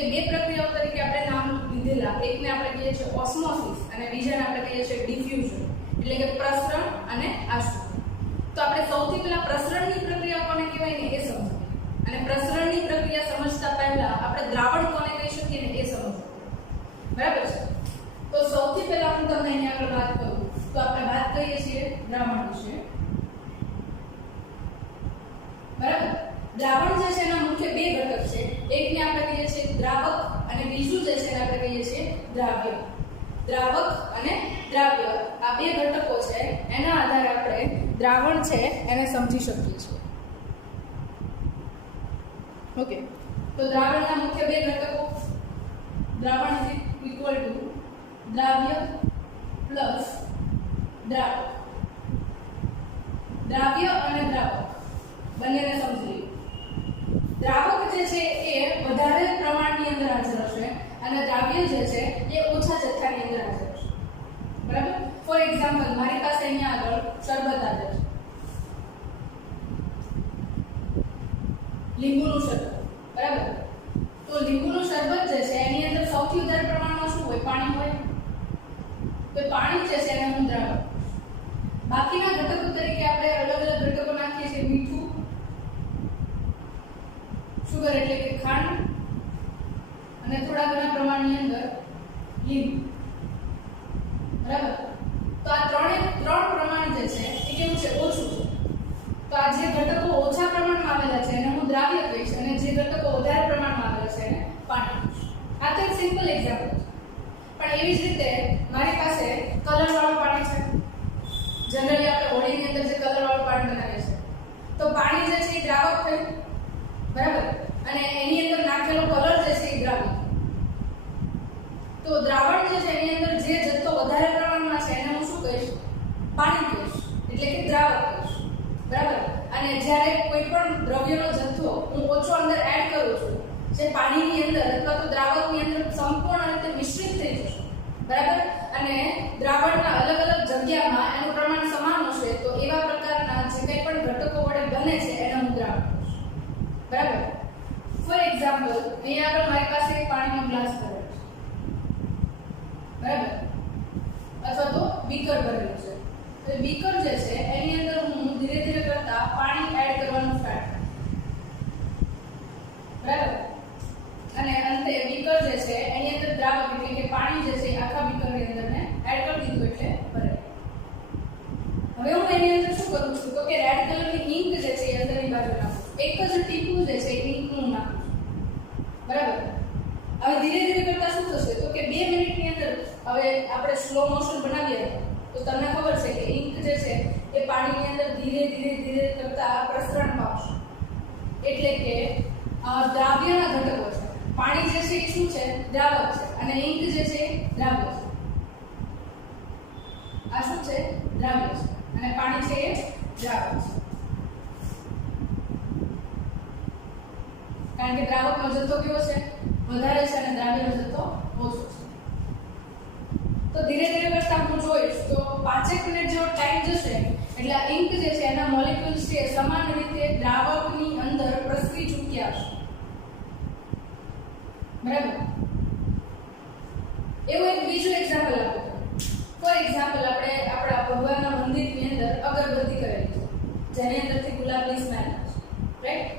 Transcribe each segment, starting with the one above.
એ બે પ્રક્રિયાઓ તરીકે આપણે નામ લીધેલા. એકને આપણે કહીએ છીએ ઓસ્મોસિસ અને બીજાને આપણે કહીએ છીએ ડિફ્યુઝન, એટલે કે પ્રસરણ અને આશ્રિત. તો આપણે સૌથી પહેલા પ્રસરણની પ્રક્રિયા કોને કહેવાય ને એ સમજીએ. અને પ્રસરણની પ્રક્રિયા સમજતા પહેલા આપણે દ્રાવણ કોને કહી શકીએ ને એ સમજીએ. બરાબર છે? તો સૌથી પહેલા હું તમને અહીંયા આગળ વાત કરું તો આપણે વાત કરીએ છીએ દ્રાવણ વિશે. બરાબર? દ્રાવણ જે છે એના મુખ્ય બે ઘટક છે. એકને આપણે કહીએ છીએ દ્રાવક અને બીજું જે છે એને આપણે કહીએ છીએ દ્રાવ્ય. દ્રાવક અને દ્રાવ્ય આ બે ઘટકો છે, એના આધારે આપણે દ્રાવણ છે એને સમજી શકીએ છીએ. ઓકે, તો દ્રાવણના મુખ્ય બે ઘટકો. દ્રાવણ ઇઝ ઇક્વલ ટુ દ્રાવ્ય પ્લસ દ્રાવક. દ્રાવ્ય અને દ્રાવક બંનેને સમજી લઈએ. દ્રાવક જે છે એ વધારે પ્રમાણની અંદર હાજર હશે અને દ્રાવ્ય જે છે એ ઓછા જથ્થાની અંદર હાજર હશે. બરાબર? ફોર એક્ઝામ્પલ, મારી પાસે અહીંયા આગળ શરબત આવે છે, લીંબુનું શરબત. બરાબર? તો લીંબુનું શરબત જે છે એની અંદર સૌથી વધારે પ્રમાણમાં શું હોય? પાણી હોય. તો પાણી જે છે એને હું દ્રાવક. બાકીના ઘટકો તરીકે આપણે અલગ અલગ ઘટકો નાખીએ છીએ. મીઠું, સુગર એટલે કે ખાંડ, અને થોડા ઘણા પ્રમાણની અંદર લીંબુ. બરાબર? તો આ ત્રણ પ્રમાણ જે છે એ કેવું છે? ઓછું છે. તો આ જે ઘટકો ઓછા પ્રમાણમાં આવેલા છે એને હું દ્રાવ્ય કહીશ અને જે ઘટકો વધારે પ્રમાણમાં આવેલા છે એને પાણી કહીશ. આ તો એક સિમ્પલ એક્ઝામ્પલ છે. પણ એવી જ રીતે મારી પાસે કલર વાળું પાણી છે. જનરલી આપણે હોળીની અંદર જે કલર વાળું પાણી બનાવીએ છીએ, તો પાણી જે છે એ દ્રાવક થયું. બરાબર? અને એની અંદર નાખેલો કલર જે છે એ દ્રાવ્ય. તો દ્રાવણ જે છે એની અંદર જે જથ્થો વધારે પ્રમાણમાં છે એને હું શું કહીશ? પાણી કહીશ, એટલે કે દ્રાવક કહીશ. બરાબર? અને જ્યારે કોઈ પણ દ્રવ્યનો જથ્થો હું ઓછો અંદર એડ કરું છું, જે પાણીની અંદર અથવા તો દ્રાવકની અંદર સંપૂર્ણ રીતે મિશ્રિત થઈ જશે. બરાબર? અને દ્રાવણના અલગ અલગ જગ્યામાં એનું પ્રમાણ સમાન હશે, તો એવા પ્રકારના જે કંઈ પણ ઘટકો વડે બને છે એને હું દ્રાવક કહીશ. બરાબર? ફોર એક્ઝામ્પલ, અહીંયા આગળ મારી પાસે એક પાણીનો ગ્લાસ ભરેલો છે. બરાબર? અથવા તો બીકર ભરેલું છે. તો બીકર જે છે એની અંદર હું ધીરે ધીરે કરતા પાણી એડ કરવાનું સ્ટાર્ટ કરું. બરાબર? અને અંતે બીકર જે છે એની અંદર દ્રાવક એટલે કે પાણી જે છે આખા બીકરની અંદર ને એડ કરી દીધું એટલે ભરાય. હવે હું એની અંદર શું કરું છું? તો કે રેડ કલરની ઇંક જે છે એ અંદરની બાજુ નાખું. એક જ ટીપું જે છે ઇંકનું નાખું. બરાબર? હવે ધીરે ધીરે કરતા શું થશે? તો કે 2 મિનિટની અંદર હવે આપણે સ્લો મોશન બનાવીએ તો તમને ખબર છે કે ઇંક જે છે એ પાણીની અંદર ધીરે ધીરે ધીરે કરતા પ્રસરણ પામશે. એટલે કે દ્રાવ્યના ઘટકો છે. પાણી જે છે એ શું છે? દ્રાવક છે. અને ઇંક જે છે એ દ્રાવ્ય છે. આ શું છે? દ્રાવ્ય છે. અને પાણી છે એ દ્રાવક છે. કારણ કે દ્રાવકનો જથ્થો કેવો છે? વધારે છે અને દ્રાવ્યનો જથ્થો ઓછો છે. તો ધીરે ધીરે કરતા હું જોઈશ તો 5 મિનિટ જેવો ટાઈમ જશે એટલે આ ઇંક જે છે એના મોલેક્યુલ્સ છે સમાન રીતે દ્રાવકની અંદર પ્રસરી ચૂક્યા હશે. બરાબર? એવું એક બીજું એક્ઝામ્પલ આપું. ફોર એક્ઝામ્પલ, આપણે આપણા ભગવાનના મંદિરની અંદર અગરબત્તી કરેલી છે, જેની અંદરથી ગુલાબની સ્મેલ આવે છે. રાઈટ?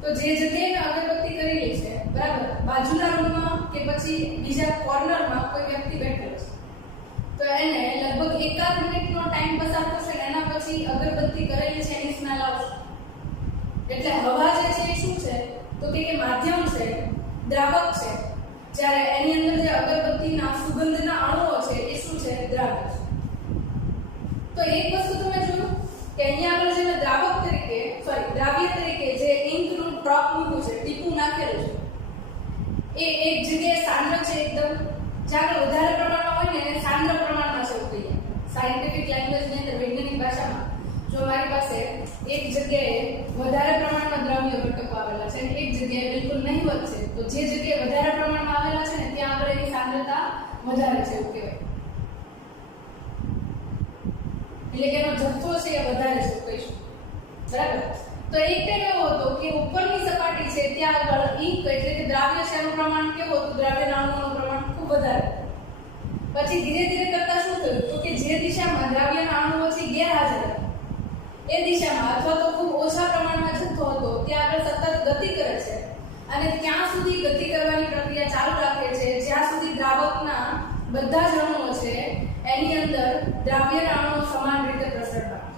તો જે જગ્યાએ અગરબત્તી કરેલી છે, બરાબર, બાજુના રૂમમાં કે પછી બીજા કોર્નરમાં કોઈ વ્યક્તિ બેઠેલો છે, તો એને લગભગ 1 મિનિટનો ટાઈમ પસાર થશે ને એના પછી અગરબત્તી કરેલી છે એની સ્મેલ આવશે. એટલે હવા જે છે એ શું છે? તો કે માધ્યમ છે, દ્રાવક છે, જ્યારે એની અંદર જે અગરબત્તીના સુગંધના અણુઓ છે એ શું છે? દ્રાવ્ય છે. તો એક વસ્તુ તમે જોયું કે અહીંયા આગળ જે દ્રાવ્ય તરીકે જે ઇંકનું ડ્રોપ મૂક્યું છે, ટીપું નાખેલું છે, એ એક જગ્યાએ સાંદ્ર છે એકદમ. જ્યાં વધારે પ્રમાણમાં હોય ને એને સાંદ્ર પ્રમાણમાં છે એવું કહીએ. સાયન્ટિફિક લેંગ્વેજની અંદર, વૈજ્ઞાનિક ભાષામાં, જો મારી પાસે એક જગ્યાએ વધારે પ્રમાણમાં દ્રવ્ય ઘટકો આવેલા છે અને એક જગ્યાએ બિલકુલ નહિવત છે, તો જે જગ્યાએ વધારે પ્રમાણમાં આવેલા છે ને ત્યાં આગળ એની સાંદ્રતા વધારે છે એવું કહેવાય. એટલે કે એનો જથ્થો છે એ વધારે છે એવું કહીશું. બરાબર? તો એક ટાઈમ એવો હતો કે ઉપરની સપાટી છે ત્યાં આગળ ઇંક એટલે કે દ્રાવ્ય છે એનું પ્રમાણ કેવું હતું, દ્રાવ્યના અણુઓનું પ્રમાણ ખૂબ વધારે. પછી ધીરે ધીરે કરતા શું થયું તો કે જે દિશામાં દ્રાવ્યના અણુઓ છે ગેરહાજર હતા એ દિશામાં અથવા તો ખૂબ ઓછા પ્રમાણમાં જથ્થો હતો ત્યાં આગળ સતત ગતિ કરે છે અને ત્યાં સુધી ગતિ કરવાની પ્રક્રિયા ચાલુ રાખે છે જ્યાં સુધી દ્રાવકના બધા જ અણુઓ છે એની અંદર દ્રાવ્યના અણુઓ સમાન રીતે પ્રસરણ પામે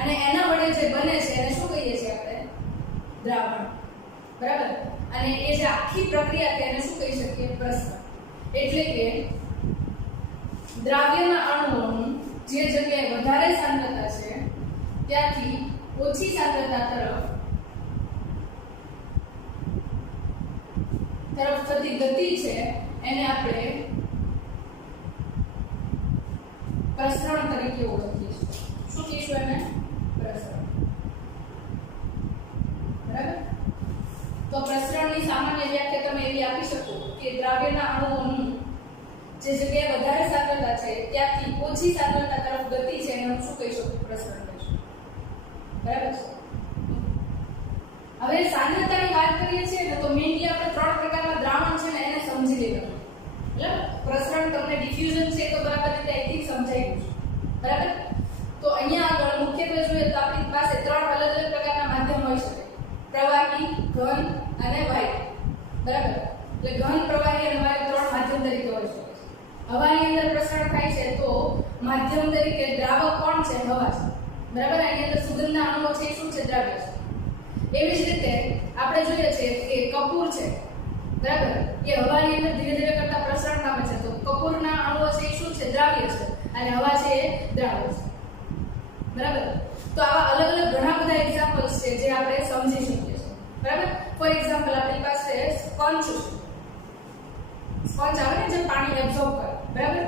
અને એના વડે જે બને છે એને શું કહીએ છીએ આપણે, દ્રાવણ. બરાબર. અને એ જે આખી પ્રક્રિયા છે એને શું કહી શકીએ, પ્રસરણ. એટલે કે દ્રાવ્યના અણુઓનું જે જગ્યાએ વધારે સાંદ્રતા છે ત્યાંથી ઓછી સાંદ્રતા તરફ થતી ગતિ છે એને આપણે પ્રસરણ તરીકે ઓળખીએ છીએ. શું કહીશું એને, પ્રસરણ. બરાબર. તો પ્રસરણની સામાન્ય વ્યાખ્યા તમે એવી આપી શકો કે દ્રાવ્યના અણુઓનું જે જગ્યાએ વધારે સાંદ્રતા છે ત્યાંથી ઓછી સાંદ્રતા તરફ ગતિ છે એને શું કહી શકું, પ્રસરણ કહીશું. બરાબર છે. હવે સાંદ્રતાની વાત કરીએ છીએ ને તો મેઇનલી આપણે ત્રણ પ્રકારના દ્રાવણ છે ને એને સમજી લેવાનું. એટલે પ્રસરણ તમને ડિફ્યુઝન છે તો બરાબર રીતે અહીંથી સમજાઈ ગયું છે. બરાબર. તો અહીંયા આગળ મુખ્યત્વે જોઈએ તો આપણી પાસે ત્રણ અલગ અલગ પ્રકારના માધ્યમ હોઈ શકે, પ્રવાહી, ઘન અને વાયુ. બરાબર. એટલે ઘન, પ્રવાહી અને વાયુ ત્રણ માધ્યમ તરીકે હોઈ શકે છે. હવાની અંદર પ્રસરણ થાય છે તો માધ્યમ તરીકે દ્રાવક કોણ છે, હવા છે. બરાબર. આની અંદર સુગંધના અણુઓ છે શું છે, દ્રાવ્ય છે. એવી જ રીતે આપણે જોઈએ છે કે કપૂર છે. બરાબર. એ હવાની અંદર ધીરે ધીરે કરતા પ્રસરણ પામે છે તો કપૂરના અણુઓ છે શું છે, દ્રાવ્ય છે અને હવા છે એ દ્રાવક છે. બરાબર. તો આવા અલગ અલગ ઘણા બધા એક્ઝામ્પલ્સ છે જે આપણે સમજી શકીએ છીએ. બરાબર. ફોર એક્ઝામ્પલ આપણી પાસે સ્પંજ છે. સ્પંજ આવે ને જે પાણી એબ્સોર્બ કરે. બરાબર.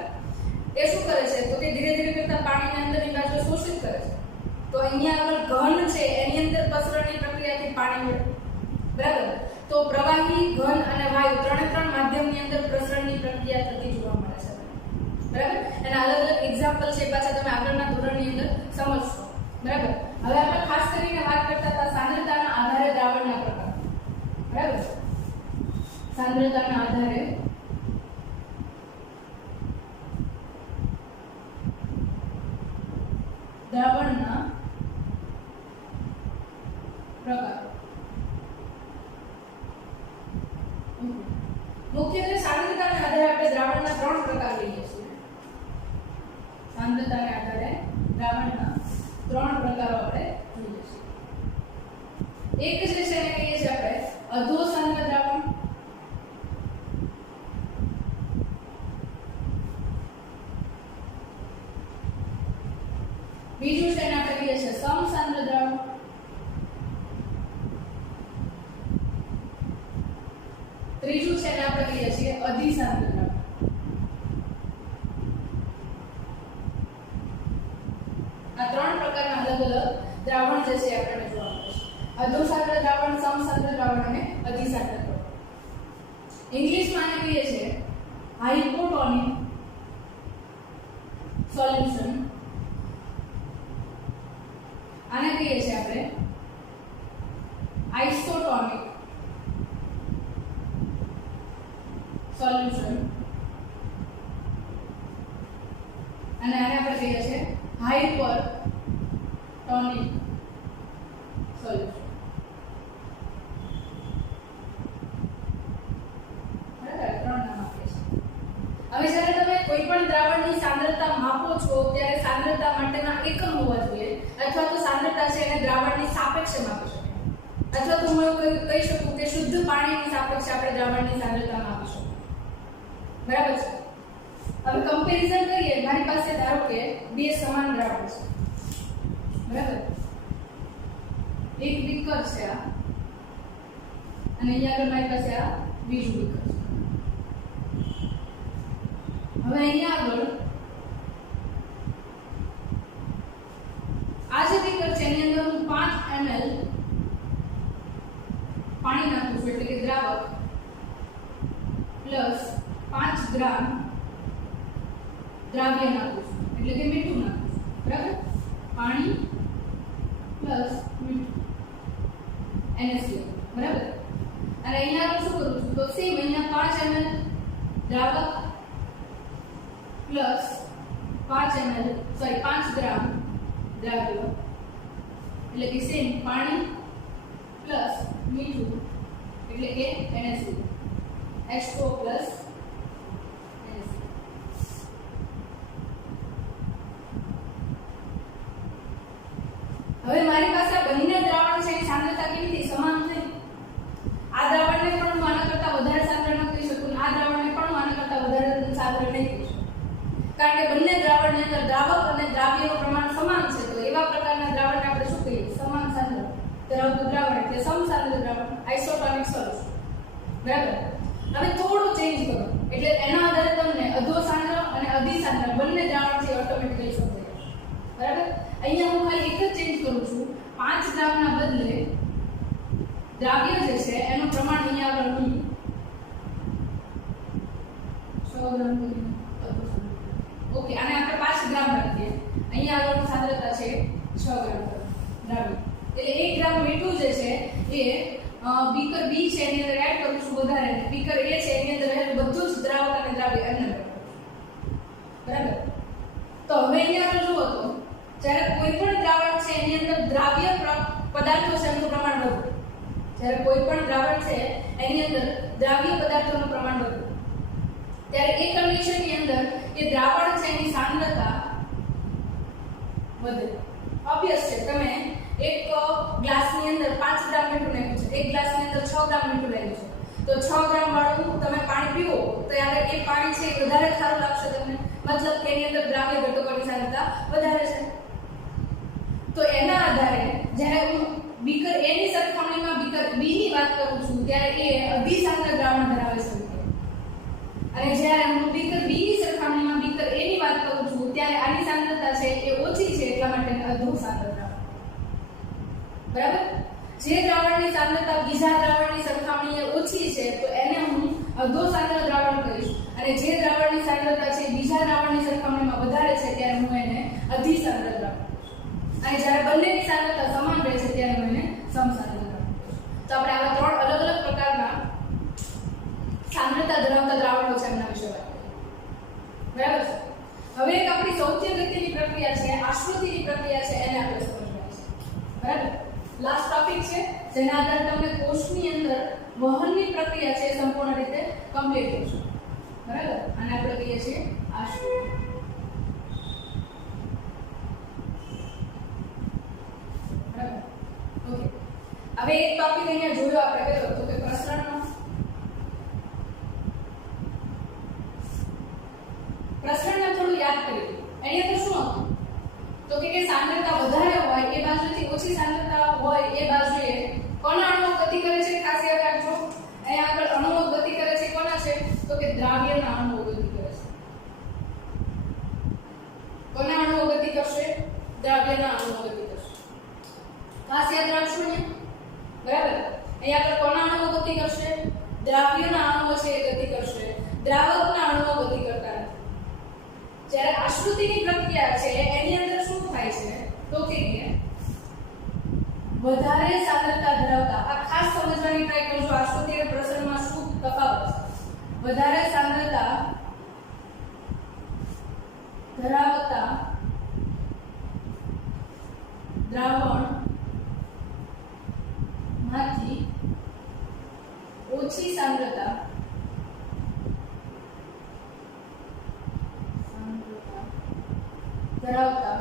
એ શું કરે છે તો કે ધીરે ધીરે કરતા પાણીને અંદરની બાજુ શોષિત કરે છે. તો અહીંયા આગળ ઘન છે એની અંદર પ્રસરણની પ્રક્રિયાથી પાણી મળે. બરાબર. તો પ્રવાહી, ઘન અને વાયુ ત્રણ માધ્યમની અંદર પ્રસરણની પ્રક્રિયા થતી જોવા મળે છે. બરાબર. એના અલગ અલગ એક્ઝામ્પલ છે પાછા તમે આગળના ધોરણની અંદર સમજશો. બરાબર. હવે આપણે ખાસ કરીને વાત કરતા હતા સાંદ્રતાના આધારે દ્રાવણના પ્રકાર. બરાબર. સાંદ્રતાના આધારે દ્રાવણના પ્રકાર. મુખ્યત્વે સાંદ્રતાના આધારે આપણે દ્રાવણના ત્રણ પ્રકાર લઈએ છીએ. સાંદ્રતાના આધારે દ્રાવણના ત્રણ પ્રકારો આપણે જોઈએ છીએ. એક જે છે એને કહીએ છીએ આપણે અધો સાંદ્ર દ્રાવણ. બીજું છે એને આપણે કહીએ છીએ સમસાંદ્ર દ્રાવણ. ત્રીજું છે એને આપણે કહીએ છીએ અધિસાંદ્ર દ્રાવણ. આ ત્રણ પ્રકારના અલગ અલગ દ્રાવણ જે છે આપણને જોવા મળે છે. અધોસાંદ્ર દ્રાવણ, સમસાંદ્ર દ્રાવણ અને અધિસાંદ્ર દ્રાવણ. ઇંગ્લિશમાં આને કહીએ છીએ હાઇપોટોનિક સોલ્યુશન. આને કહીએ છીએ આપણે આઇસોટોનિક સોલ્યુશન અને આને આપણે કહીએ છીએ હાઇપરટોનિક સોલ્યુશન. બરાબર. ત્રણ નામ આપીએ છીએ. હવે જ્યારે તમે કોઈ પણ દ્રાવણની સાંદ્રતા માપો છો ત્યારે સાંદ્રતા માટેના એકમ હોવા જોઈએ અથવા તો સાંદ્રતા છે એને દ્રાવણની સાપેક્ષે માપી શકાય અથવા તો હું એવું કહી શકું કે શુદ્ધ પાણીની સાપેક્ષે આપણે દ્રાવણની સાંદ્રતા માપી શકીએ. બરાબર છે. હવે કમ્પેરિઝન કરીએ. મારી પાસે ધારો કે બે સમાન દ્રાવણ છે. બરાબર. એક બીકર છે આ અને અહીંયા આગળ મારી પાસે આ બીજું બીકર છે. હવે અહીંયા આગળ આ જે બીકર છે એની અંદર હું 5 ml પાણી નાખું છું એટલે કે દ્રાવક પ્લસ 5 ગ્રામ દ્રાવ્ય નાખું છું એટલે કે મીઠું નાખું છું. બરાબર. પાણી પ્લસ મીઠું. ગ્રામ દ્રાવ્ય એટલે કે સેમ પાણી પ્લસ મીઠું એટલે કે NaCl H2O પ્લસ NaCl. હવે મારી પાસે બંને દ્રાવણ છે એની સાંદ્રતા કેવી થઈ સમાન થઈ. આ દ્રાવણને પણ હું આના કરતા વધારે સાંદ્ર ન કહી શકું, આ દ્રાવણને પણ હું આના કરતા વધારે સાંદ્ર નહીં કહી શકું, કારણ કે બંને દ્રાવણની અંદર દ્રાવક અને દ્રાવ્યનું પ્રમાણ સમાન છે. તો એવા પ્રકારના દ્રાવણને આપણે શું કહીએ? સમાન સાંદ્ર ધરાવતું દ્રાવણ એટલે સમસાંદ્ર દ્રાવણ, આઇસોટોનિક સોલ્યુશન. બરાબર. હવે થોડું ચેન્જ કરો એટલે એના આધારે તમને અધોસાંદ્ર અને અધિસાંદ્ર બંને દ્રાવણ છે ઓટોમેટિકલી સમજાય જશે. બરાબર. અહીંયા હું ખાલી એક જ ચેન્જ કરું છું, 5 ગ્રામના બદલે દ્રાવ્ય જે છે એનું પ્રમાણ અહીંયા આગળ હું 100 ગ્રામ કરીને ઓકે આને આપણે 5 ગ્રામ રાખીએ. અહીંયા આગળની સાંદ્રતા છે 6 ગ્રામ દ્રાવ્ય એટલે 1 ગ્રામ મીઠું જે છે એ બીકર B છે એની અંદર એડ કરું છું વધારે, બીકર A છે એની અંદર રહેલું બધું જ દ્રાવક અને દ્રાવ્ય અંદર. બરાબર. તો હવે અહીંયા આગળ જુઓ તો જ્યારે કોઈ પણ દ્રાવણ છે એની અંદર દ્રાવ્ય પદાર્થો છે એનું પ્રમાણ વધે. જ્યારે કોઈ પણ દ્રાવણ છે એની અંદર દ્રાવ્ય પદાર્થોનું પ્રમાણ વધે ત્યારે એ કન્ડિશનની અંદર એ દ્રાવણ છે એની સાંદ્રતા વધે. ઓબ્વિયસ છે. તમે એક ગ્લાસની અંદર 5 ગ્રામ મીઠું નાખ્યું છે, એક ગ્લાસની અંદર 6 ગ્રામ મીઠું નાખ્યું છે, તો 6 ગ્રામ વાળું તમે પાણી પીવો તો ત્યારે એ પાણી છે એ વધારે ખારું લાગશે તમને, મતલબ કે એની અંદર દ્રાવ્ય ઘટકોની સાંદ્રતા વધારે છે. તો એના આધારે જ્યારે હું બીકર A ની સરખામણીમાં બીકર B ની વાત કરું છું ત્યારે એ અધિસાંદ્ર દ્રાવણ ધરાવે છે, અને જ્યારે હું બીકર B ની સરખામણીમાં બીકર A ની વાત કરું છું ત્યારે આની સાંદ્રતા છે એ ઓછી છે એટલા માટે અધોસાંદ્ર દ્રાવણ. બરાબર. જે દ્રાવણની સાંદ્રતા બીજા દ્રાવણની સરખામણીએ ઓછી છે તો એને હું અધોસાંદ્ર દ્રાવણ કહીશ, અને જે દ્રાવણની સાંદ્રતા છે બીજા દ્રાવણની સરખામણીમાં વધારે છે ત્યારે હું એને અધિસાંદ્ર દ્રાવણ કહીશ, અને જ્યારે બંનેની સાંદ્રતા સમાન રહે છે ત્યારે હું એને સમસાંદ્ર દ્રાવણ કહીશ. તો આપણે આવા 3 અલગ અલગ પ્રકારના સાંદ્રતા ધરાવતા દ્રાવણો છે એમના વિશે વાત કરીએ. બરાબર છે. હવે એક આપણી સૌથી અગત્યની પ્રક્રિયા છે આશ્રુતિની પ્રક્રિયા છે, એને આપણે સમજવાની છે. બરાબર. લાસ્ટ ટોપિક છે જેના આધારે તમને કોષની અંદર વહનની પ્રક્રિયા છે સંપૂર્ણ રીતે કમ્પ્લીટ થશે. બરાબર. અને આપણે કહીએ છીએ આશ્રુતિ. બરાબર. ઓકે. હવે એક ટોપિક અહીંયા જોયો આપણે કયો તો કે પ્રસરણનો. પ્રસરણને થોડું યાદ કરીએ. એની અંદર શું હતું તો કે સાંદ્રતા વધારે હોય એ બાજુથી ઓછી સાંદ્રતા હોય એ બાજુએ કોના અણુઓ ગતિ કરે છે? ખાસ યાદ રાખજો. અહીંયા આગળ અણુઓ ગતિ કરે છે કોના છે તો કે દ્રાવ્યના અણુઓ ગતિ કરે છે. કોના અણુઓ ગતિ કરશે? દ્રાવ્યના અણુઓ ગતિ કરશે. ખાસ યાદ રાખજો અહીંયા. બરાબર. અહીંયા આગળ કોના અણુઓ ગતિ કરશે? દ્રાવ્યના અણુઓ છે એ ગતિ કરશે, દ્રાવકના અણુઓ ગતિ કરતા નથી. જ્યારે આશ્રુતિની પ્રક્રિયા છે એની અંદર શું થાય છે તો કે વધારે સાંદ્રતા ધરાવતા, આ ખાસ સમજવાની ટ્રાય કરજો આશ્રુતિ અને પ્રસરણમાં શું તફાવત છે. વધારે સાંદ્રતા ધરાવતા દ્રાવણ માંથી ઓછી સાંદ્રતા ધરાવતા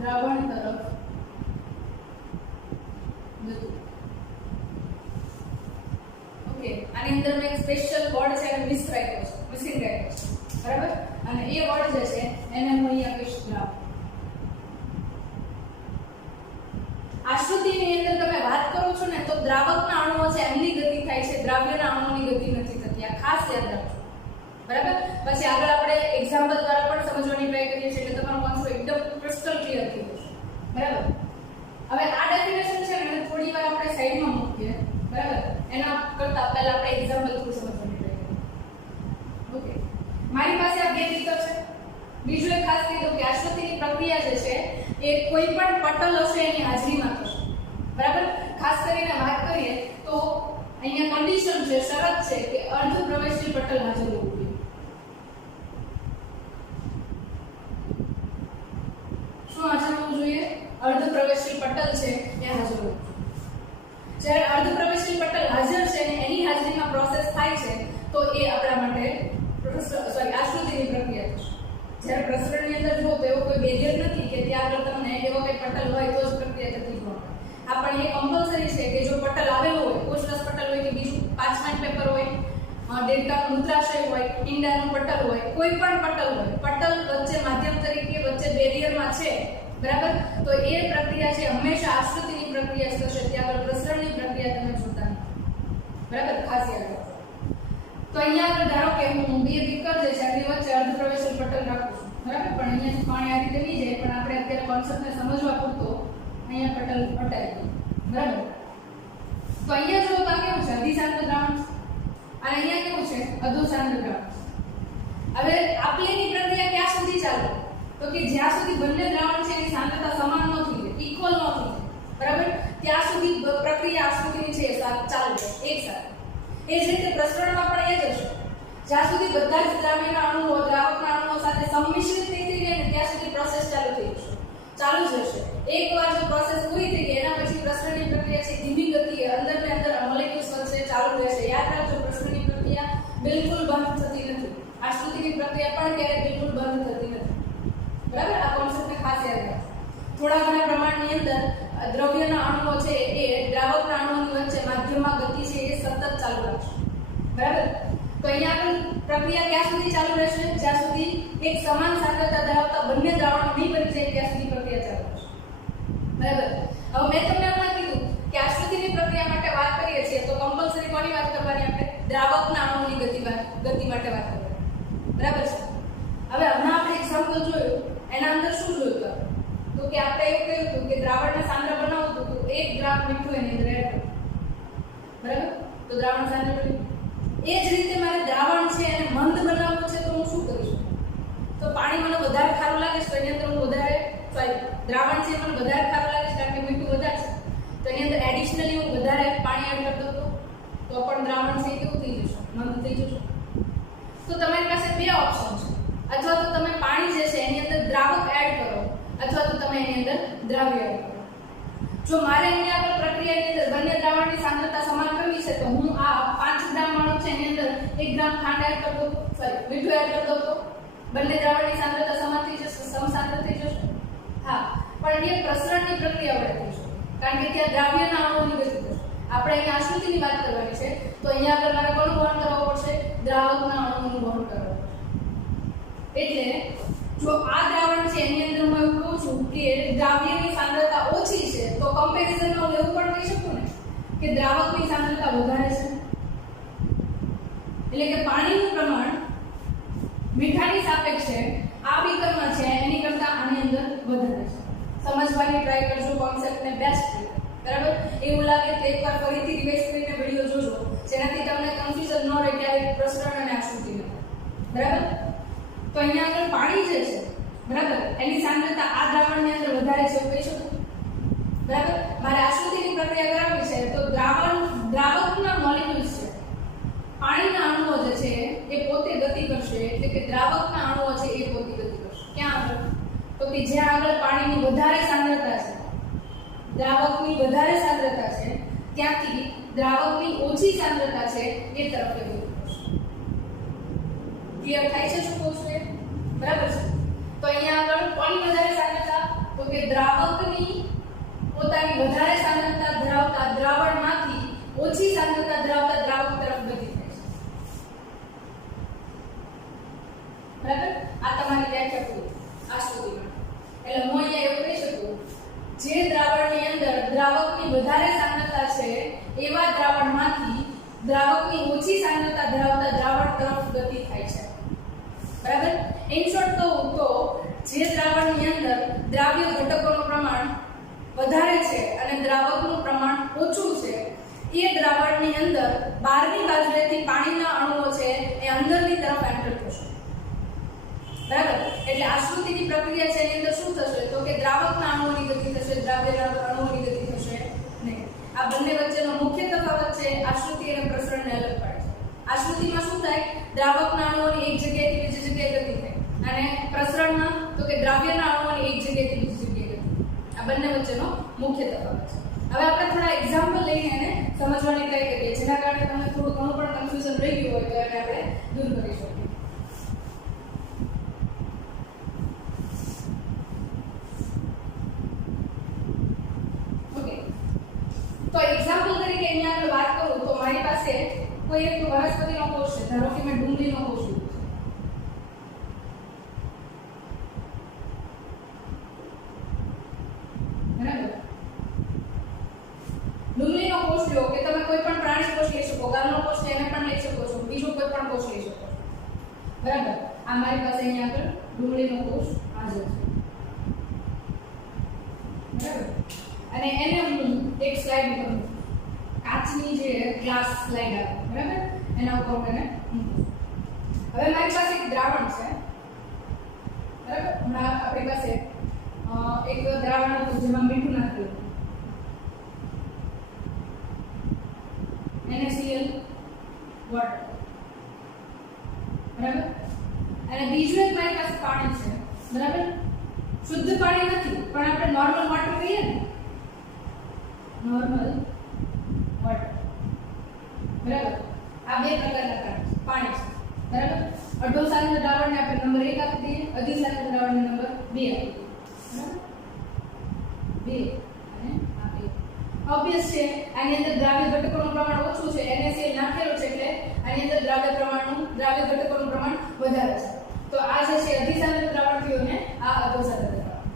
દ્રાવણ તરફ વધુ. ઓકે. આની અંદર મેં એક સ્પેશિયલ વર્ડ છે એને મિસ રાખ્યો છે, મિસિંગ રાખ્યો છે. બરાબર. અને એ વર્ડ જે છે એને હું અહીંયા કહીશ દ્રાવણ. આશ્રુતિની અંદર તમે વાત કરો છો ને તો દ્રાવકના અણુઓ છે એમની ગતિ થાય છે, દ્રાવ્યના અણુઓની ગતિ નથી થતી. આ ખાસ યાદ રાખજો. બરાબર. પછી આગળ આપણે એક્ઝામ્પલ દ્વારા પણ સમજવાની ટ્રાય કરીએ છીએ એટલે તમારો કોન્સેપ્ટ એકદમ ક્રિસ્ટલ ક્લિયર થઈ જશે. બરાબર. હવે આ ડેફિનેશન છે ને થોડી વાર આપણે સાઈડમાં મૂકીએ. બરાબર. એના કરતા પહેલા આપણે એક્ઝામ્પલ થ્રુ સમજવાની ટ્રાય કરીએ. ઓકે. મારી પાસે આ બે વિકલ્પ છે. બીજું એક ખાસ કીધું કે આશ્રુતિની પ્રક્રિયા જે છે એ કોઈ પણ પટલ હશે એની હાજરીમાં થશે. બરાબર. ખાસ કરીને વાત કરીએ તો અહીંયા કન્ડિશન છે, શરત છે કે અર્ધ પ્રવેશી પટલ હાજર હોવું જોઈએ. અર્ધપ્રવેશી પટલ છે એ હાજર હોય. જ્યારે અર્ધપ્રવેશી પટલ હાજર છે અને એની હાજરીમાં પ્રોસેસ થાય છે તો એ આપણા માટે આશ્રુતિની પ્રક્રિયા થશે. જ્યારે પ્રસરણની અંદર જો તો એવો કોઈ બેરિયર નથી કે ત્યાં આગળ તમને એવો કંઈ પટલ હોય તો જ પ્રક્રિયા થતી જોવા મળે. આ પણ એ કમ્પલસરી છે કે જો પટલ આવેલો હોય, કોષરસ પટલ હોય કે બીજું પાર્ચમેન્ટ પેપર હોય, ડેલ્ટાનું મૂત્રાશય હોય, ઈંડાનું પટલ હોય, કોઈ પણ પટલ હોય, પટલ વચ્ચે માધ્યમ તરીકે વચ્ચે બેરિયરમાં છે, બરાબર, તો એ પ્રક્રિયા છે હંમેશા આશ્રુતિની પ્રક્રિયા થશે. ત્યાં આગળ પ્રસરણની પ્રક્રિયા તમે જોતા નથી, બરાબર, ખાસ યાદ રાખો. તો અહીંયા આગળ ધારો કે હું બે બીકર જે છે આની વચ્ચે અર્ધપ્રવેશી પટલ રાખું છું, બરાબર, પણ અહીંયાથી પાણી આ રીતે નહીં જાય, પણ આપણે અત્યારે કોન્સેપ્ટને સમજવા પૂરતો અહીંયા પટલ હટાવી દઈએ, બરાબર. તો અહીંયા જો તો કેવું છે અધિસાંદ્ર દ્રાવણ અને અહીંયા કેવું છે અધોસાંદ્ર દ્રાવણ. હવે આપલેની પ્રક્રિયા ક્યાં સુધી ચાલે તો કે જ્યાં સુધી બંને દ્રાવણ છે એની સાંદ્રતા સમાન ન થઈ જાય, ઇક્વલ ન થઈ જાય, બરાબર, ત્યાં સુધી પ્રક્રિયા આશ્રુતિની છે ચાલુ એક સાથે. એ જ રીતે પ્રસરણમાં પણ એ જ હશે. જ્યાં સુધી બધા જ દ્રાવ્યના અણુઓ દ્રાવકના અણુઓ સાથે સંમિશ્રિત થઈ જાય ને ત્યાં સુધી પ્રોસેસ ચાલુ થઈ જશે, ચાલુ જ રહેશે. એકવાર જો પ્રોસેસ પૂરી થઈ ગઈ એના પછી પ્રસરણની પ્રક્રિયા છે ધીમી ગતિએ અંદર ને અંદર મોલેક્યુલ્સ વચ્ચે ચાલુ રહેશે. યાદ રાખજો, પ્રસરણની પ્રક્રિયા બિલકુલ બંધ થતી નથી. આશ્રુતિની પ્રક્રિયા પણ ક્યારેય બિલકુલ બંધ થતી નથી, બરાબર. આ કોન્સેપ્ટને ખાસ યાદ રાખજો. થોડા ઘણા પ્રમાણની અંદર દ્રવ્યના અણુઓ છે એ દ્રાવકના અણુઓની વચ્ચે માધ્યમમાં ગતિ છે એ સતત ચાલુ રહેશે, બરાબર. તો અહીંયા આગળ પ્રક્રિયા ક્યાં સુધી ચાલુ રહેશે? જ્યાં સુધી એક સમાન સાંદ્રતા ધરાવતા બંને દ્રાવણો નહીં બની જાય ત્યાં સુધી પ્રક્રિયા ચાલુ રહેશે, બરાબર. હવે મેં તમને હમણાં કીધું કે આશ્રુતિની પ્રક્રિયા માટે વાત કરીએ છીએ તો કમ્પલસરી કોની વાત કરવાની? આપણે દ્રાવકના અણુઓની ગતિ માટે વાત કરવાની, બરાબર છે. હવે હમણાં આપણે એક્ઝામ્પલ જોયું, એના અંદર શું જોયું તો કે આપણે એવું કહ્યું હતું કે દ્રાવણને સાંદ્ર બનાવવું હતું તો 1 ગ્રામ મીઠું એની અંદર એડ કરવું, બરાબર. તો દ્રાવણ સાંદ્ર બન્યું. એ જ રીતે મારે દ્રાવણ છે એને મંદ બનાવવું છે તો હું શું કરીશ? તો પાણી મને વધારે ખારું લાગે છે તો એની અંદર હું દ્રાવણ છે મને વધારે ખારું લાગે છે કારણ કે મીઠું વધારે છે તો એની અંદર એડિશનલી હું વધારે પાણી એડ કરતો હતો તો પણ દ્રાવણ છે કેવું થઈ જશે? મંદ થઈ જશે. તો તમારી પાસે બે ઓપ્શન છે, અથવા તો તમે પાણી જે છે એની અંદર દ્રાવક એડ કરો અથવા તો તમે એની અંદર દ્રાવ્ય એડ કરો. જો મારે અહીંયા આગળ પ્રક્રિયાની અંદર બંને દ્રાવણની સાંદ્રતા સમાન કરવી છે તો હું આ 5 ગ્રામ વાળું છે એની અંદર 1 ગ્રામ ખાંડ એડ કરી દઉં, મીઠું એડ કરી દઉં તો બંને દ્રાવણની સાંદ્રતા સમાન થઈ જશે, સમસાંદ્ર થઈ જશે. હા, પણ એ પ્રસરણની પ્રક્રિયા વડે થઈ જશે કારણ કે ત્યાં દ્રાવ્યના અણુઓની ગતિ થશે. આપણે અહીંયા આશ્રુતિની વાત કરવાની છે તો અહીંયા આગળ મારે કોનું વહન કરવું પડશે? દ્રાવકના અણુઓનું વહન કરવું પડશે. એટલે જો આ દ્રાવણ છે એની અંદર હું એવું કહું છું કે દ્રાવ્યની સાંદ્રતા ઓછી છે તો કમ્પેરિઝનમાં હું એવું પણ કહી શકું ને કે દ્રાવકની સાંદ્રતા વધારે છે, એટલે કે પાણીનું પ્રમાણ મીઠાની સાપેક્ષે આ બીકરમાં છે એની કરતા આની અંદર વધારે છે. સમજવાની ટ્રાય કરજો કોન્સેપ્ટને બેસ્ટ રીતે, બરાબર. એવું લાગે તો એકવાર ફરીથી રિવાઇઝ કરીને વિડિયો જોજો જેનાથી તમને કન્ફ્યુઝન ન રહે ક્યારે પ્રસરણ અને આશ્રુતિમાં, બરાબર. તો અહીંયા આગળ પાણી જે છે, બરાબર, એની સાંદ્રતા આ દ્રાવણની અંદર વધારે છે એવું કહી શકું, બરાબર. મારે આશ્રુતિની પ્રક્રિયા કરાવવી છે તો દ્રાવકના મોલેક્યુલ્સ છે, પાણીના અણુઓ જે છે એ પોતે ગતિ કરશે, એટલે કે દ્રાવકના અણુઓ છે એ પોતે ગતિ કરશે. ક્યાં આગળ? તો કે જ્યાં આગળ પાણીની વધારે સાંદ્રતા છે, દ્રાવકની વધારે સાંદ્રતા છે ત્યાંથી દ્રાવકની ઓછી સાંદ્રતા છે એ તરફ ગતિ કરશે. ક્લિયર થાય છે શું કહું છું? બરાબર છે. તો અહીંયા આગળ કોની વધારે સાંદ્રતા? તો કે દ્રાવકની પોતાની વધારે સાંદ્રતા ધરાવતા દ્રાવણમાંથી ઓછી સાંદ્રતા ધરાવતા દ્રાવક તરફ ગતિ થાય છે, બરાબર. આ તમારી વ્યાખ્યા પૂરી આશ્રુતિમાં. એટલે હું અહીંયા એવું કહી શકું જે દ્રાવણની અંદર દ્રાવકની વધારે સાંદ્રતા છે એવા દ્રાવણમાંથી દ્રાવકની ઓછી સાંદ્રતા ધરાવતા દ્રાવણ તરફ ગતિ થાય છે, બરાબર. ઇન શોર્ટ કહું તો જે દ્રાવણની અંદર દ્રાવ્ય ઘટકોનું પ્રમાણ વધારે છે અને દ્રાવકનું પ્રમાણ ઓછું છે એ દ્રાવણની અંદર બહારની બાજુએથી પાણીના અણુઓ છે એ અંદરની તરફ એન્ટર થશે, બરાબર. એટલે આશ્રુતિની પ્રક્રિયા છે એની અંદર શું થશે તો કે દ્રાવકના અણુઓની ગતિ થશે, દ્રાવ્યના અણુઓની ગતિ થશે નહીં. આ બંને વચ્ચેનો મુખ્ય તફાવત છે આશ્રુતિ અને પ્રસરણને અલગ પાડે છે. આશ્રુતિમાં શું થાય? દ્રાવકના અણુઓની એક જગ્યાએથી બીજી જગ્યાએ ગતિ થાય અને પ્રસરણમાં તો કે દ્રાવ્યના અણુઓની એક જગ્યાએથી બીજી જગ્યાએ ગતિ. આ બંને વચ્ચે હવે આપણે થોડા એક્ઝામ્પલ લઈને એને સમજવાની ટ્રાય કરીએ જેના કારણે તમને થોડું ઘણું પણ કન્ફ્યુઝન રહી ગયું હોય તો એને આપણે દૂર કરી શકીએ. તો એક્ઝામ્પલ તરીકે અહીંયા આગળ વાત કરું તો મારી પાસે કોઈ એક વનસ્પતિનો કોષ છે, ધારો કે મેં ડુંગળીનો કોષ લીધો છે. બરાબર, ડુંગળીનો કોષ લો કે તમે કોઈ પણ પ્રાણી કોષ લઈ શકો, ગાયનો કોષ છે એને પણ લઈ શકો છો, બીજો કોઈ પણ કોષ લઈ શકો છો. બરાબર, આ મારી પાસે અહીંયા આગળ ડુંગળીનો કોષ હાજર છે. બરાબર, અને એને હું એક સ્લાઇડ કરું, કાચની જે ગ્લાસ સ્લાઇડ આવે, બરાબર, એના ઉપર હું એને મૂકું. હવે મારી પાસે એક દ્રાવણ છે. બરાબર, હમણાં આપણી પાસે એક દ્રાવણ હતું જેમાં મીઠું નાખ્યું, NaCl વોટર. બરાબર, અને બીજું એક મારી પાસે પાણી છે. બરાબર, શુદ્ધ પાણી નથી પણ આપણે નોર્મલ વોટર કહીએ ને, નોર્મલ વોટર. બરાબર, આ બે પ્રકારના પાણી છે. બરાબર, અડધો સાલીના દ્રાવણને આપણે નંબર 1 આપી દઈએ, અધી સાલીના દ્રાવણને નંબર 2 આપી દઈએ. બરાબર, 2 અને આ 2. ઓબ્વિયસ છે આની અંદર દ્રાવ્ય ઘટકોનું પ્રમાણ ઓછું છે, NaCl નાખેલું છે એટલે આની અંદર દ્રાવ્ય ઘટકોનું પ્રમાણ વધારે છે. તો આ જે છે અધી સાલીનું દ્રાવણ થયું ને આ અધો સાલીનું દ્રાવણ.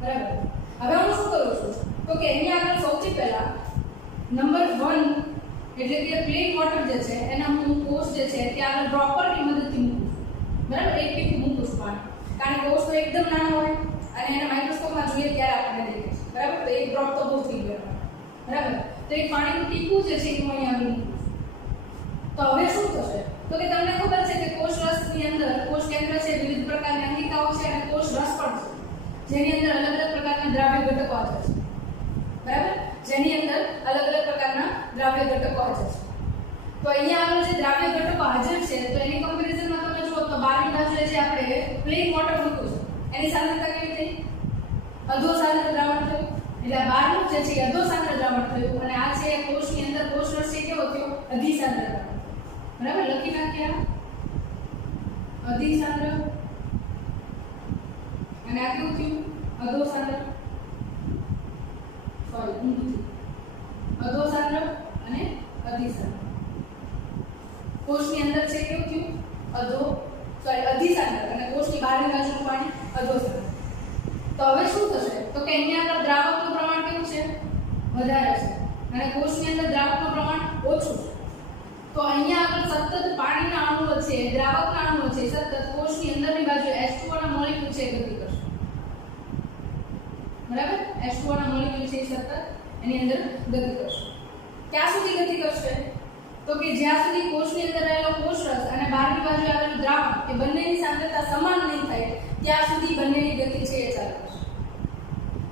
બરાબર, હવે હું શું કરું છું તો કે અહીંયા આગળ સૌથી પહેલા નંબર 1 એટલે કે પ્લેન વોટર જે છે એના હું કોષ જે છે ત્યાં આગળ ડ્રોપરની મદદથી મૂકું છું. બરાબર, એક ટીપું મૂકું છું પાણી, કારણ કે કોષ તો એકદમ નાનો હોય અને એને માઇક્રોસ્કોપમાં જોઈએ ત્યારે આપણને દેખાય છે. બરાબર, તો એક ડ્રોપ તો બહુ થઈ ગયો. બરાબર, તો એક પાણીનું ટીપું જે છે હું અહીંયા આગળ મૂકું છું. તો હવે શું થશે તો કે તમને ખબર છે કે કોષ રસની અંદર કોષ કેન્દ્ર છે, વિવિધ પ્રકારની અંગિકાઓ છે અને કોષ રસ પણ છે જેની અંદર અલગ અલગ પ્રકારના દ્રાવ્ય ઘટકો હાજર છે. બરાબર, જેની અંદર અલગ અલગ પ્રકારના દ્રાવ્ય ઘટકો હાજર છે. તો અહીંયા આગળ જે દ્રાવ્ય ઘટકો હાજર છે તો એની કમ્પેરિઝનમાં તમે જુઓ તો બહારની બાજુએ જે આપણે પ્લેન વોટર મૂક્યું છે એની સાંદ્રતા કેવી થઈ? અધો સાંદ્ર દ્રાવણ થયું. એટલે બહારનું જે છે અધો સાંદ્ર દ્રાવણ થયું અને આ છે કોષની અંદર કોષ રસ છે કેવો થયો? અધિ સાંદ્ર દ્રાવણ. બરાબર, લખી નાખ્યા અધિ સાંદ્ર અને આ કેવું થયું? અધો સાંદ્ર. અધો સાંદ્ર અને અધિ સાંદ્ર. કોષની અંદર છે કેવું થયું? અધિ સાંદ્ર અને કોષની બહારની બાજુનું પાણી અધો સાંદ્ર. તો હવે શું થશે તો કે અહીંયા આગળ દ્રાવકનું પ્રમાણ કેવું છે? વધારે છે અને કોષની અંદર દ્રાવકનું પ્રમાણ ઓછું છે. તો અહીંયા આગળ સતત પાણીના અણુઓ છે, દ્રાવકના અણુઓ છે, સતત કોષની અંદરની બાજુએ H2O ના મોલેક્યુલ છે ગતિ કરશે. બરાબર, H2O ના મોલેક્યુલ છે સતત એની અંદર ગતિ કરશે. ક્યાં સુધી ગતિ કરશે તો કે જ્યાં સુધી કોષની અંદર રહેલો કોષરસ અને બહારની બાજુએ આવેલું દ્રાવણ એ બંનેની સાંદ્રતા સમાન નહીં થાય ત્યાં સુધી બંનેની ગતિ છે એ ચાલુ રહેશે.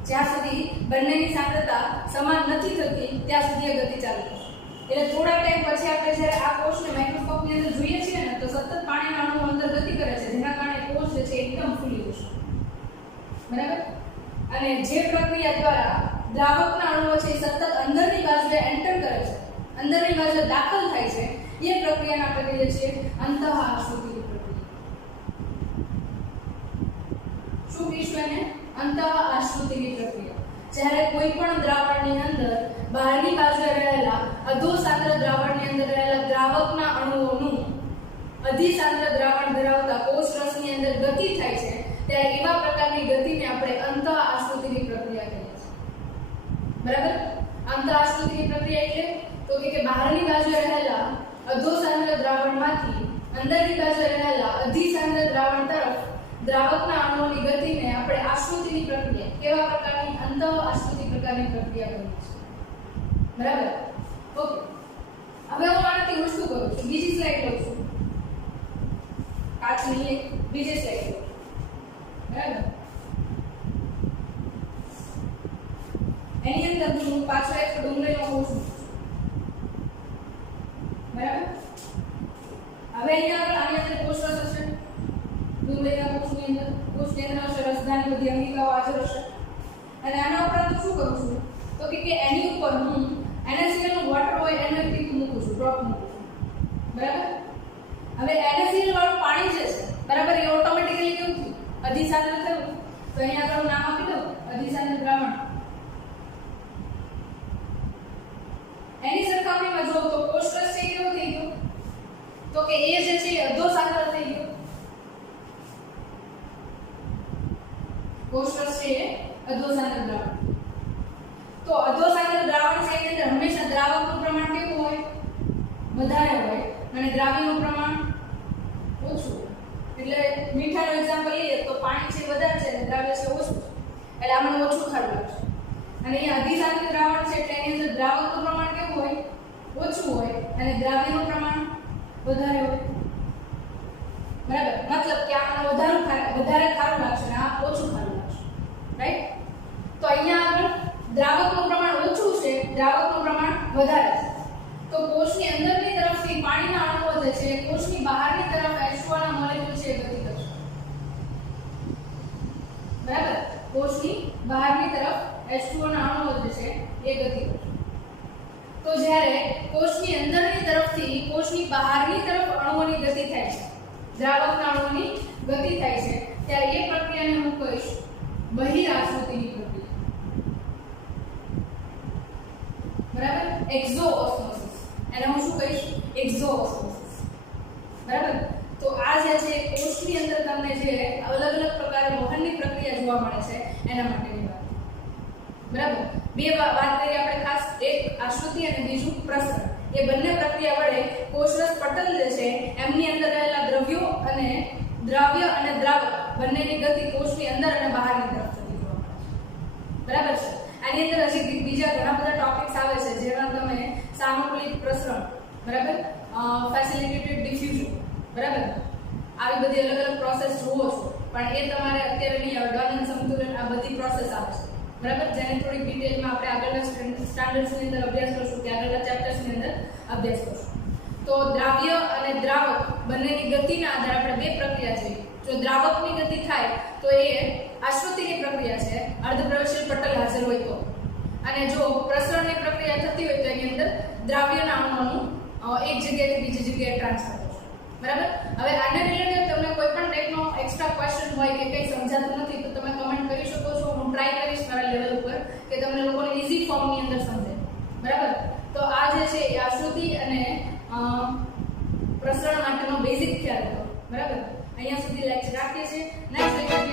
જ્યાં સુધી બંનેની સાંદ્રતા સમાન નથી થતી ત્યાં સુધી એ ગતિ ચાલુ રહેશે. એટલે થોડા ટાઈમ પછી આપણે જ્યારે આ કોષને માઇક્રોસ્કોપની અંદર જોઈએ છીએ ને તો સતત પાણીના અણુઓ અંદર ગતિ કરે છે જેના કારણે કોષ જે છે એકદમ ફૂલી જશે. બરાબર, અને જે પ્રક્રિયા દ્વારા દ્રાવકના અણુઓ છે સતત અંદરની બાજુએ એન્ટર કરે છે, અંદરની બાજુએ દાખલ થાય છે, એ પ્રક્રિયાને આપણે કહીએ છીએ અંતઃઆશ્રુતિની પ્રક્રિયા. શું કહીશું એને? અંતઃઆશ્રુતિની પ્રક્રિયા. જ્યારે કોઈ પણ દ્રાવણની અંદર બહારની બાજુએ રહેલા અધો સાંદ્ર દ્રાવણની અંદર રહેલા દ્રાવકના અણુઓનું અધિ સાંદ્ર દ્રાવણ ધરાવતા કોષ રસની અંદર ગતિ થાય છે ત્યારે એવા પ્રકારની ગતિને આપણે અંતઃઆશ્રુતિની પ્રક્રિયા કહીએ છીએ. બરાબર, અંતઃઆશ્રુતિની પ્રક્રિયા એટલે તો કે બહારની બાજુએ રહેલા અધો સાંદ્ર દ્રાવણમાંથી અંદરની બાજુએ રહેલા અધિ સાંદ્ર દ્રાવણ તરફ દ્રાવકના અણુઓની ગતિને આપણે આશ્રુતિની પ્રક્રિયા, કેવા પ્રકારની? અંતઃઆશ્રુતિ પ્રકારની પ્રક્રિયા કહીએ છીએ. બરાબર, ઓકે. હવે હું આનાથી વસ્તુ કરું છું, બીજી સ્લાઇડ લઉં છું, કાચની એક બીજી સ્લાઇડ લઉં છું. બરાબર, એની અંદર હું પાછો એક ડુંગળીનો કોષ મૂકું છું. બરાબર, હવે અહીંયા આની અંદર કોષ રસ હશે, ડુંગળીના કોષની અંદર કોષ કેન્દ્ર હશે, રસદાની બધી અંગિકાઓ હાજર હશે અને આના ઉપરાંત શું કરું છું તો કે એની ઉપર હું NaCl નું વોટર હોય એને ટીપ મૂકું છું, ડ્રોપ મૂકું છું, બરાબર. હવે NaCl વાળું પાણી જે છે, બરાબર, એ ઓટોમેટિકલી કેવું થયું, અધિસાંદ્ર થયું. તો અહીંયા આગળ નામ આપી દઉં, અધિસાંદ્ર દ્રાવણ. એની સરખામણીમાં જો તો કોષરસ છે કેવો થઈ ગયો, તો કે એ જે છે અધોસાંદ્ર થઈ ગયો. કોષરસ છે અધોસાંદ્ર દ્રાવણ. તો અધોસાંદ્ર દ્રાવણ છે એની અંદર હંમેશા દ્રાવકનું પ્રમાણ કેવું હોય, વધારે હોય, અને દ્રાવ્યનું પ્રમાણ ઓછું. એટલે મીઠાનું એક્ઝામ્પલ લઈએ તો પાણી છે વધારે છે અને દ્રાવ્ય છે ઓછું, એટલે આમાં ઓછું ખારું લાગશે. અને અહીંયા અધિસાંદ્ર દ્રાવણ છે એટલે એની અંદર દ્રાવકનું પ્રમાણ કેવું હોય, ઓછું હોય, અને દ્રાવ્યનું પ્રમાણ વધારે હોય, બરાબર. મતલબ કે આમાં વધારે ખારું લાગશે અને આ ઓછું ખારું લાગશે, રાઈટ. તો અહીંયા આગળ દ્રાવકનું પ્રમાણ ઓછું છે, દ્રાવકનું પ્રમાણ વધારે છે. તો કોષની અંદરની તરફથી પાણીના અણુઓ જે છે કોષની બહારની તરફ H2O ના મોલેક્યુલ છે ગતિ કરશે, બરાબર. કોષની બહારની તરફ H2O ના અણુઓ જે છે એ ગતિ કરશે. તો જ્યારે કોષની અંદરની તરફથી કોષની બહારની તરફ અણુઓની ગતિ થાય છે, દ્રાવકના અણુઓની ગતિ થાય છે, ત્યારે એ પ્રક્રિયાને હું કહીશ બહિરાશ્રુતિની પ્રક્રિયા, બરાબર. એક્ઝોઓસ્મોસિસ, એને હું શું કહીશ, એક્ઝોઓસ્મોસિસ, બરાબર. તો આ જે છે કોષની અંદર તમને જે અલગ અલગ પ્રકારે વહનની પ્રક્રિયા જોવા મળે છે એના માટેની વાત, બરાબર. બે વાત કરીએ આપણે ખાસ, એક આશ્રુતિ અને બીજું પ્રસરણ. એ બંને પ્રક્રિયા વડે કોષરસ પટલ જે છે એમની અંદર રહેલા દ્રવ્ય અને દ્રાવક બંનેની ગતિ કોષની અંદર અને બહારની તરફ થતી જોવા મળે છે, બરાબર છે. આની અંદર હજી બીજા ઘણા બધા ટોપિક્સ આવે છે જેમાં તમે સાનુકૂલિત પ્રસરણ, બરાબર, ફેસિલિટેટેડ ડિફ્યુઝન, બરાબર, આવી બધી અલગ અલગ પ્રોસેસ જોવો છો, પણ એ તમારે અત્યારે નહીં આવે. ડોલન સમતુલન, આ બધી પ્રોસેસ આવે છે, બરાબર, જેને થોડી ડિટેલમાં આપણે આગળના સ્ટાન્ડર્ડ્સની અંદર અભ્યાસ કરશું, કે આગળના ચેપ્ટર્સની અંદર અભ્યાસ કરશું. તો દ્રાવ્ય અને દ્રાવક બંનેની ગતિના આધારે આપણે બે પ્રક્રિયા જોઈએ. જો દ્રાવકની ગતિ થાય તો એ આશ્રુતિની પ્રક્રિયા છે, અર્ધપ્રવેશીય પટલ હાજર હોય તો, અને જો પ્રસરણની પ્રક્રિયા થતી હોય તો એની અંદર દ્રાવ્યના અણુઓનું એક જગ્યાએથી બીજી જગ્યાએ ટ્રાન્સફર થશે, બરાબર. હવે આને રિલેટેડ તમને કોઈ પણ ટાઈપનો એક્સ્ટ્રા ક્વેશ્ચન હોય કે કંઈ સમજાતું નથી તો તમે કમેન્ટ કરી શકો છો. હું ટ્રાય કરીશ મારા લેવલ ઉપર કે તમને લોકોને ઈઝી ફોર્મની અંદર સમજાય, બરાબર. તો આ જે છે એ આશ્રુતિ અને પ્રસરણ માટેનો બેઝિક ખ્યાલ હતો, બરાબર. અહીંયા સુધી લેક્ચર રાખીએ છીએ. નેક્સ્ટ